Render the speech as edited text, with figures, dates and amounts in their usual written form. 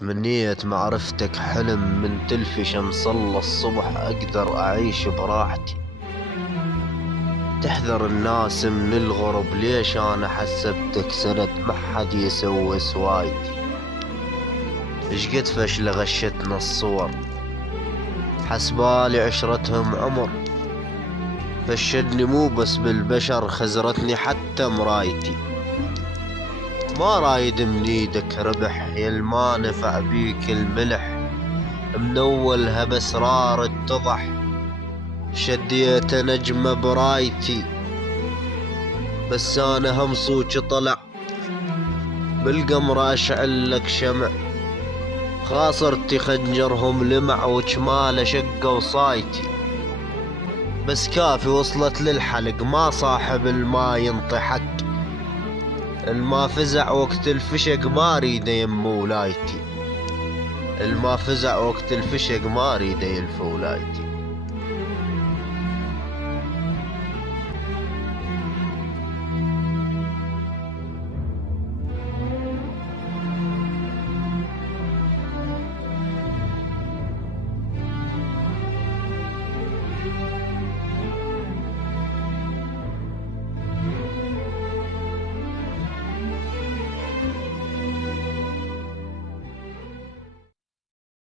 تمنيت معرفتك حلم من تلفش مصلى الصبح اقدر اعيش براحتي. تحذر الناس من الغرب ليش انا حسبتك سند ما حد يسوي سوايتي. ايش قد فشلة غشتنا الصور حسبالي عشرتهم عمر. فشدني مو بس بالبشر خزرتني حتى مرايتي. ما رايد من ايدك ربح يا الما نفع بيك الملح. من اولها باسرار اتضح شديت نجمة برايتي. بس انا هم صوتي طلع بالقمر اشعل لك شمع. خاصرتي خنجرهم لمع وجماله شقة وصايتي. بس كافي وصلت للحلق ما صاحب الما ينطي حق. الما فزع وقت الفشق ما ريده يم ولايتي. الما فزع وقت الفشق ما ريده يلف ولايتي.